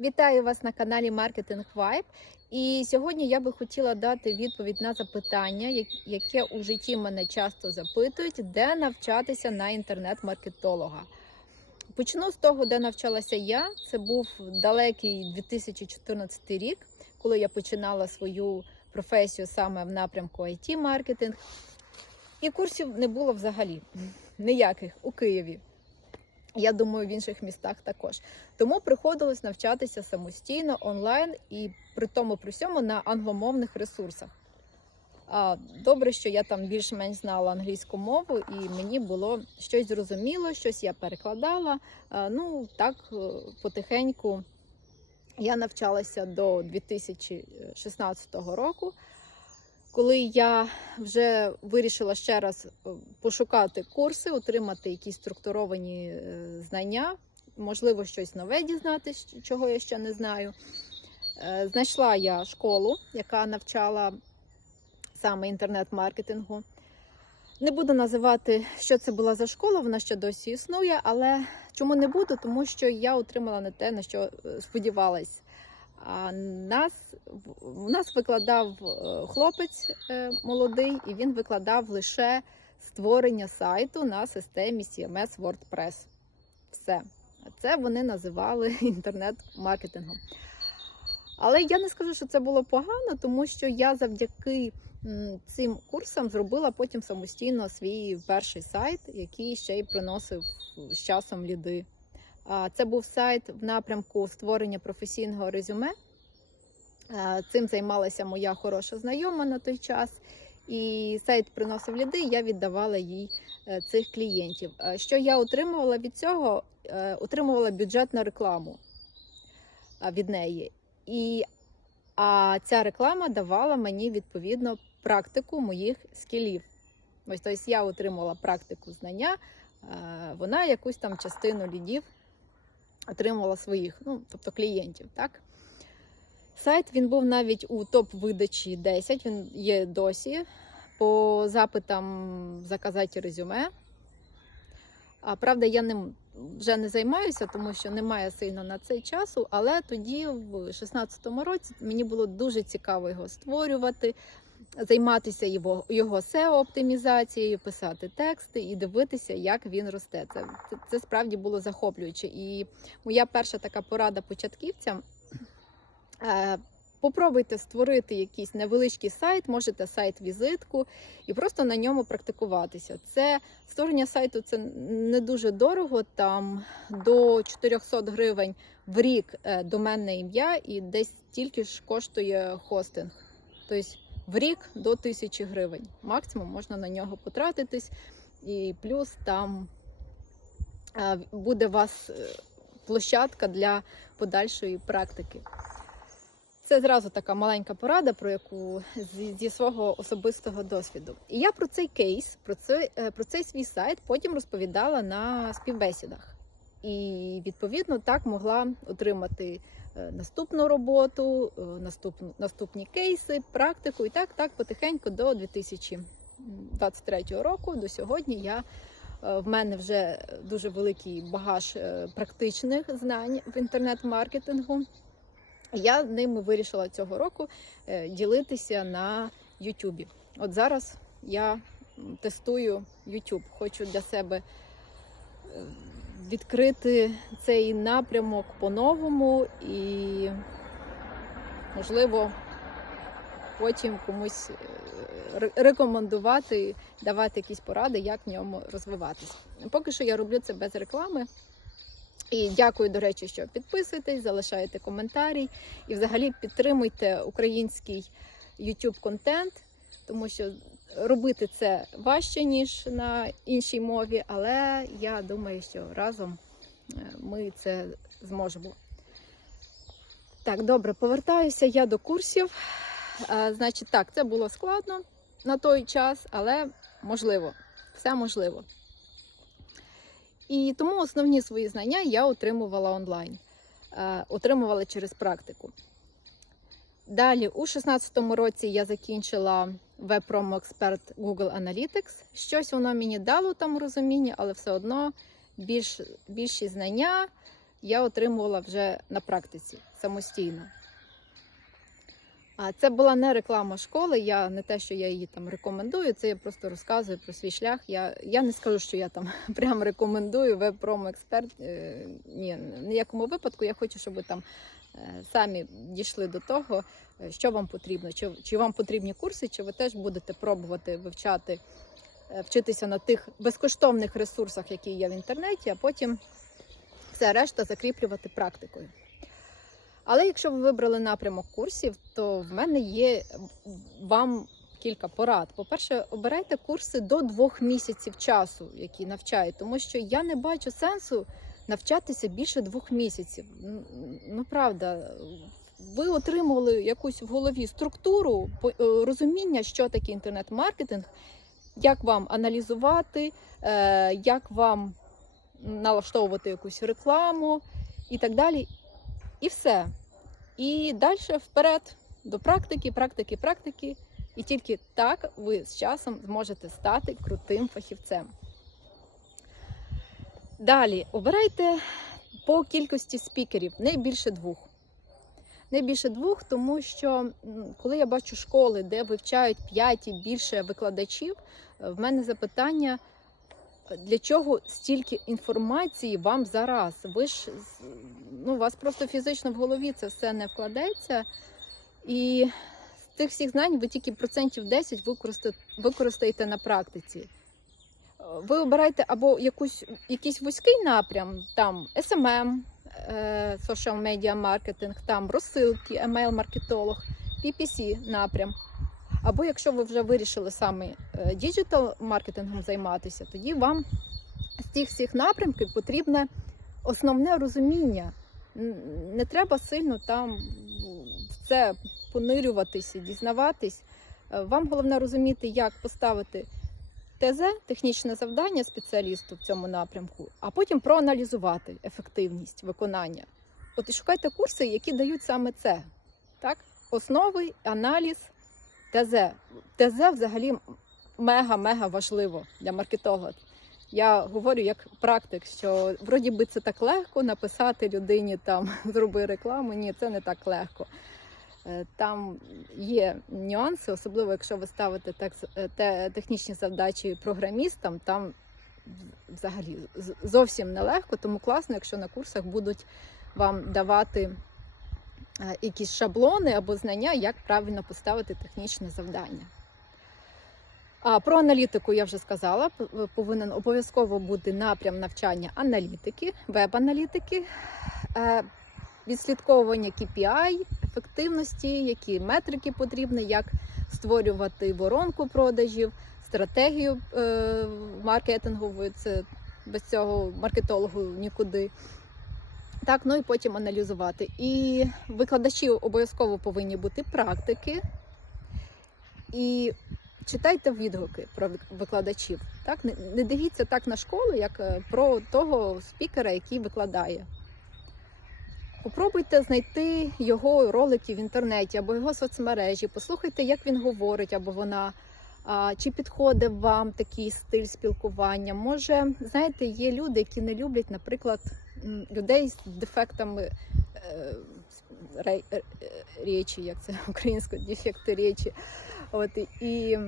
Вітаю вас на каналі Marketing Vibe. І сьогодні я би хотіла дати відповідь на запитання, яке у житті мене часто запитують, де навчатися на інтернет-маркетолога. Почну з того, де навчалася я. Це був далекий 2014 рік, коли я починала свою професію саме в напрямку IT-маркетинг. І курсів не було взагалі ніяких у Києві. Я думаю, в інших містах також. Тому приходилось навчатися самостійно онлайн і при тому при всьому на англомовних ресурсах. Добре, що я там більш-менш знала англійську мову, і мені було щось зрозуміло, щось я перекладала. Ну так е, потихеньку я навчалася до 2016 року. Коли я вже вирішила ще раз е, пошукати курси, отримати якісь структуровані е, знання, можливо, щось нове дізнатися, чого я ще не знаю. Е, Знайшла я школу, яка навчала саме інтернет-маркетингу. Не буду називати, що це була за школа, вона ще досі існує, але чому не буду? Тому що я отримала не те, на що сподівалась. Нас в- нас викладав е, хлопець е, молодий, і він викладав лише створення сайту на системі CMS WordPress. Все. Це вони називали інтернет-маркетингом. Але я не скажу, що це було погано, тому що я завдяки цим курсам зробила потім самостійно свій перший сайт, який ще й приносив з часом ліди. Це був сайт в напрямку створення професійного резюме. Цим займалася моя хороша знайома на той час. І сайт приносив ліди, я віддавала їй е, цих клієнтів. Що я отримувала від цього? Е, Отримувала бюджет на рекламу від неї. І, а ця реклама давала мені відповідно практику моїх скілів. Ось тобто я отримала практику знання, вона якусь там частину лідів отримувала своїх, ну тобто клієнтів. так. Сайт він був навіть у топ-видачі 10, він є досі. По запитам заказати резюме. А правда, я ним вже не займаюся, тому що немає сильно на це часу. Але тоді, в 16-му році, мені було дуже цікаво його створювати, займатися його, його SEO-оптимізацією, писати тексти і дивитися, як він росте. Це, це, справді було захоплююче. І моя перша така порада початківцям. Е, Попробуйте створити якийсь невеличкий сайт, можете сайт-візитку і просто на ньому практикуватися. Це створення сайту це не дуже дорого, там до 400 гривень в рік е, доменне ім'я, і десь тільки ж коштує хостинг. Тобто в рік до 1000 гривень. Максимум можна на нього потратитись, і плюс там е, буде у вас е, площадка для подальшої практики. Це зразу така маленька порада, про яку зі, зі свого особистого досвіду. І я про цей кейс, про цей, е, про цей свій сайт потім розповідала на співбесідах. І відповідно так могла отримати е, наступну роботу, е, наступну, наступні кейси, практику. І так, так потихеньку до 2023 року, до сьогодні я. е, В мене вже дуже великий багаж практичних знань в інтернет-маркетингу. Я ними вирішила цього року ділитися на Ютубі. От зараз я тестую YouTube. Хочу для себе відкрити цей напрямок по-новому і, можливо, потім комусь е, рекомендувати, давати якісь поради, як в ньому розвиватись. Поки що я роблю це без реклами. І дякую, до речі, що підписуєтесь, залишаєте коментарі і взагалі підтримуйте український YouTube контент, тому що робити це важче, ніж на іншій мові, але я думаю, що разом е, ми це зможемо. Так, добре, повертаюся я до курсів. Е, Значить, так, це було складно на той час, але можливо, все можливо. І тому основні свої знання я отримувала онлайн, е, отримувала через практику. Далі, у 2016 році я закінчила веб-промо експерт Google Analytics. Щось воно мені дало там розуміння, але все одно більш, більші знання, я отримувала вже на практиці самостійно. А це була не реклама школи. Я не те, що я її там рекомендую, це я просто розказую про свій шлях. Я, я не скажу, що я там прямо рекомендую веб-промо експерт. Е, ні, в ніякому випадку я хочу, щоб ви там е, самі дійшли до того, е, що вам потрібно. Чи, чи вам потрібні курси, чи ви теж будете пробувати вивчати, вчитися на тих безкоштовних ресурсах, які є в інтернеті, а потім все решта закріплювати практикою. Але якщо ви вибрали напрямок курсів, то в мене є вам кілька порад. По-перше, обирайте курси до двох місяців часу, які навчають, тому що я не бачу сенсу навчатися більше двох місяців. Ну, правда, ви отримували якусь в голові структуру, е, розуміння, що таке інтернет-маркетинг, як вам аналізувати, е, як вам налаштовувати якусь рекламу і так далі. І все. І далі вперед до практики, практики, практики. І тільки так ви з часом зможете стати крутим фахівцем. Далі обирайте по кількості спікерів, не більше двох. Не більше двох, тому що коли я бачу школи, де вивчають 5 і більше викладачів, е, в мене запитання, для чого стільки інформації вам зараз? Ви ж ну, у вас просто фізично в голові це все не вкладеться. І з цих всіх знань ви тільки процентів 10 використаєте, на практиці. Ви обираєте або якусь, якийсь вузький напрям, там SMM, е, social media маркетинг, там розсилки, email-маркетолог, PPC напрям. Або якщо ви вже вирішили саме е, діджитал маркетингом займатися, тоді вам з тих всіх напрямків потрібне основне розуміння. Не треба сильно там в це понирюватися, дізнаватись. Е, Вам головне розуміти, як поставити ТЗ, технічне завдання спеціалісту в цьому напрямку, а потім проаналізувати ефективність виконання. От і шукайте курси, які дають саме це. Так? Основи, аналіз, ТЗ. ТЗ взагалі мега-мега важливо для маркетолога. Я говорю як практик, що вроді би це так легко написати людині там зроби рекламу. Ні, це не так легко. Е, Там є нюанси, особливо якщо ви ставите текст, те, технічні завдачі програмістам, там взагалі зовсім нелегко, тому класно, якщо на курсах будуть вам давати якісь шаблони або знання, як правильно поставити технічне завдання. А про аналітику я вже сказала. Повинен обов'язково бути напрям навчання аналітики, веб-аналітики, е, відслідковування KPI, ефективності, які метрики потрібні, як створювати воронку продажів, стратегію е, маркетингову. Це без цього маркетологу нікуди. Так, ну і потім аналізувати. І викладачі обов'язково повинні бути практики. І читайте відгуки про викладачів. Так, не, дивіться так на школу, як е, про того спікера, який викладає. Попробуйте знайти його ролики в інтернеті або його соцмережі, послухайте, як він говорить або вона. Чи підходить вам такий стиль спілкування? Може, знаєте, є люди, які не люблять, наприклад, людей з дефектами е, е, речі, як це українською, дефекти речі. От, і-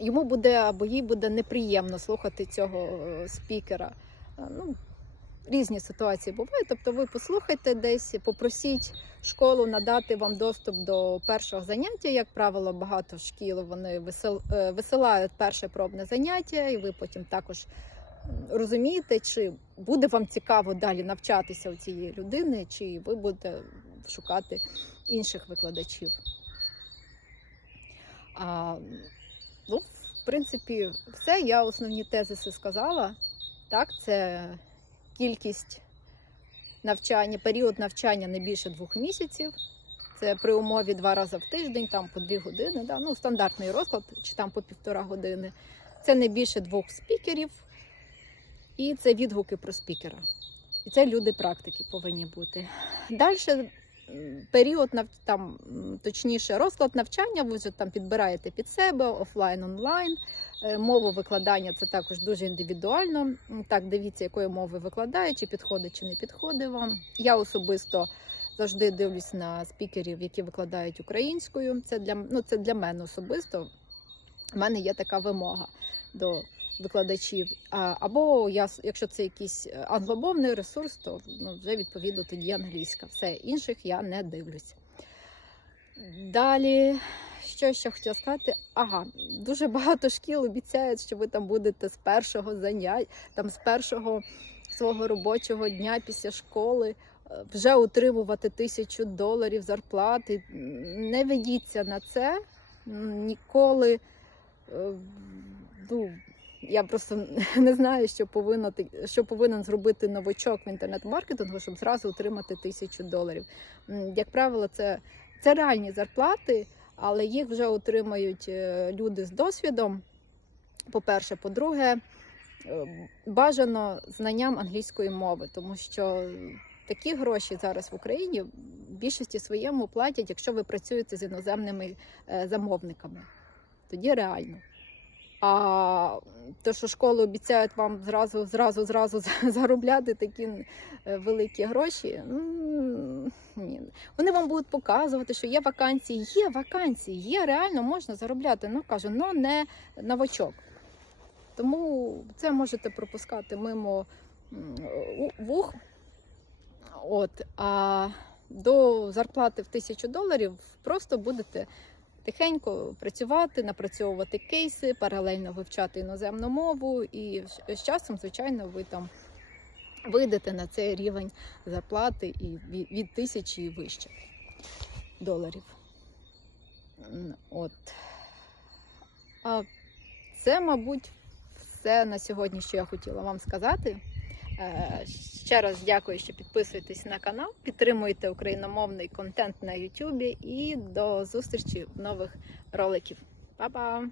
йому буде або їй буде неприємно слухати цього е, спікера. Е, Ну, різні ситуації бувають. Тобто ви послухайте десь, попросіть школу надати вам доступ до першого заняття. Як правило, багато шкіл вони висилають перше пробне заняття, і ви потім також розумієте, чи буде вам цікаво далі навчатися у цієї людини, чи ви будете шукати інших викладачів. А, ну, в принципі, все. Я основні тезиси сказала. Так, це кількість навчання, період навчання не більше двох місяців. Це при умові два рази в тиждень, там по дві години, да? ну, стандартний розклад, чи там по півтора години. Це не більше двох спікерів, і це відгуки про спікера. І це люди практики повинні бути. Далі період там, точніше, розклад навчання, ви вже там підбираєте під себе офлайн, онлайн. Е, Мову викладання це також дуже індивідуально. Так, дивіться, якої мови викладає, чи підходить, чи не підходить вам. Я особисто завжди дивлюсь на спікерів, які викладають українською. Це для, ну, це для мене особисто. У мене є така вимога до викладачів. Або якщо це якийсь е, англомовний ресурс, то ну, вже відповідно тоді англійська. Все інших я не дивлюсь. Далі, що ще хотіла сказати? Ага, дуже багато шкіл обіцяють, що ви там будете з першого заняття, там з першого свого робочого дня після школи е, вже отримувати тисячу доларів зарплати. Не ведіться на це ніколи. е, Ну, я просто не знаю, що повинно що повинен зробити новачок в інтернет-маркетингу, щоб зразу отримати тисячу доларів. Як правило, це, це реальні зарплати, але їх вже отримають е, люди з досвідом. По-перше, по-друге, е, бажано знанням англійської мови, тому що такі гроші зараз в Україні в більшості своєму платять, якщо ви працюєте з іноземними е, замовниками. Тоді реально. А те, що школи обіцяють вам зразу, зразу, зразу заробляти такі е, великі гроші. Ні. Вони вам будуть показувати, що є вакансії, є вакансії, є реально можна заробляти. Ну кажу, ну не новачок. Тому це можете пропускати мимо вух. От, а до зарплати в тисячу доларів просто будете тихенько працювати, напрацьовувати кейси, паралельно вивчати іноземну мову, і з- часом, звичайно, ви там вийдете на цей рівень зарплати і від тисячі і вище доларів. От. А це, мабуть, все на сьогодні, що я хотіла вам сказати. Е, Ще раз дякую, що підписуєтесь на канал, підтримуєте україномовний контент на YouTube і до зустрічі в нових роликів. Па-па!